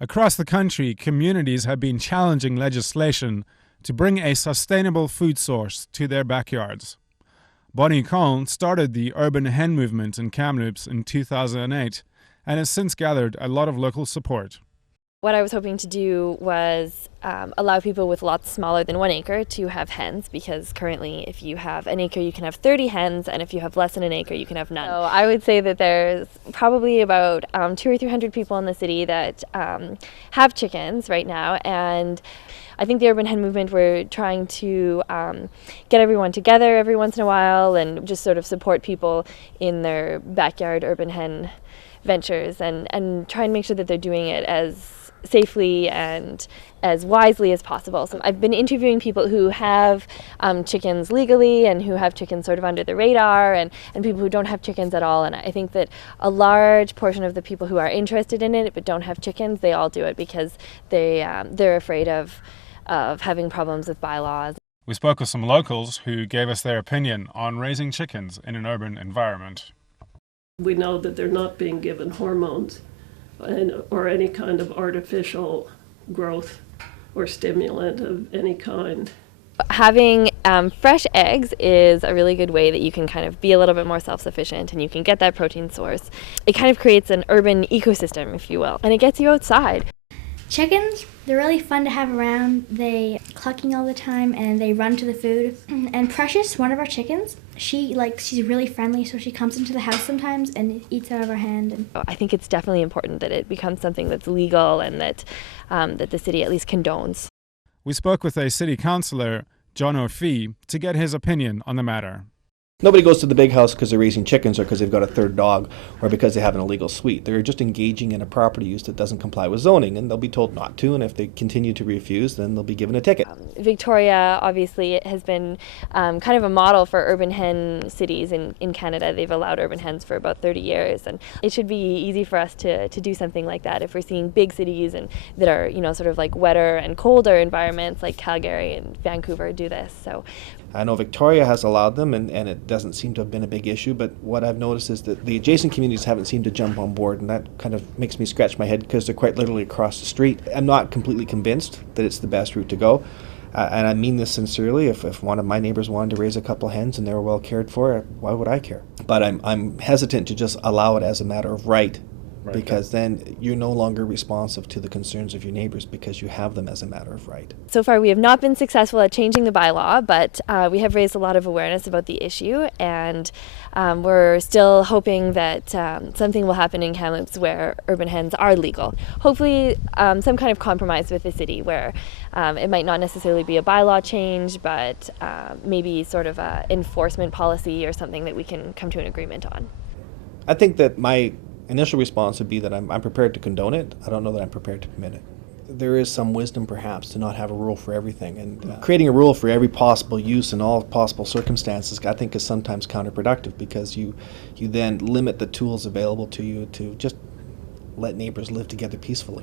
Across the country, communities have been challenging legislation to bring a sustainable food source to their backyards. Bonnie Cohn started the urban hen movement in Kamloops in 2008 and has since gathered a lot of local support. What I was hoping to do was allow people with lots smaller than 1 acre to have hens, because currently if you have an acre you can have 30 hens, and if you have less than an acre you can have none. So I would say that there's probably about 200 or 300 people in the city that have chickens right now, and I think the urban hen movement, we're trying to get everyone together every once in a while and just sort of support people in their backyard urban hen ventures and try and make sure that they're doing it as safely and as wisely as possible. So I've been interviewing people who have chickens legally and who have chickens sort of under the radar, and people who don't have chickens at all. And I think that a large portion of the people who are interested in it but don't have chickens, they all do it because they're afraid of having problems with bylaws. We spoke with some locals who gave us their opinion on raising chickens in an urban environment. We know that they're not being given hormones or any kind of artificial growth or stimulant of any kind. Having fresh eggs is a really good way that you can kind of be a little bit more self-sufficient, and you can get that protein source. It kind of creates an urban ecosystem, if you will, and it gets you outside. Chickens, they're really fun to have around. They clucking all the time and they run to the food. And Precious, one of our chickens, she's really friendly, so she comes into the house sometimes and eats out of our hand. And I think it's definitely important that it becomes something that's legal and that the city at least condones. We spoke with a city councillor, John O'Fee, to get his opinion on the matter. Nobody goes to the big house because they're raising chickens or because they've got a third dog or because they have an illegal suite. They're just engaging in a property use that doesn't comply with zoning, and they'll be told not to, and if they continue to refuse, then they'll be given a ticket. Victoria obviously has been kind of a model for urban hen cities in Canada. They've allowed urban hens for about 30 years, and it should be easy for us to do something like that if we're seeing big cities and that are, sort of like wetter and colder environments like Calgary and Vancouver do this. So I know Victoria has allowed them, and it doesn't seem to have been a big issue, but what I've noticed is that the adjacent communities haven't seemed to jump on board, and that kind of makes me scratch my head because they're quite literally across the street. I'm not completely convinced that it's the best route to go, and I mean this sincerely. If one of my neighbors wanted to raise a couple hens and they were well cared for, why would I care? But I'm hesitant to just allow it as a matter of right. Because then you're no longer responsive to the concerns of your neighbors because you have them as a matter of right. So far we have not been successful at changing the bylaw, but we have raised a lot of awareness about the issue, and we're still hoping that something will happen in Kamloops where urban hens are legal. Hopefully some kind of compromise with the city where it might not necessarily be a bylaw change, but maybe sort of an enforcement policy or something that we can come to an agreement on. I think that my initial response would be that I'm prepared to condone it. I don't know that I'm prepared to permit it. There is some wisdom perhaps to not have a rule for everything, and creating a rule for every possible use in all possible circumstances I think is sometimes counterproductive, because you then limit the tools available to you to just let neighbors live together peacefully.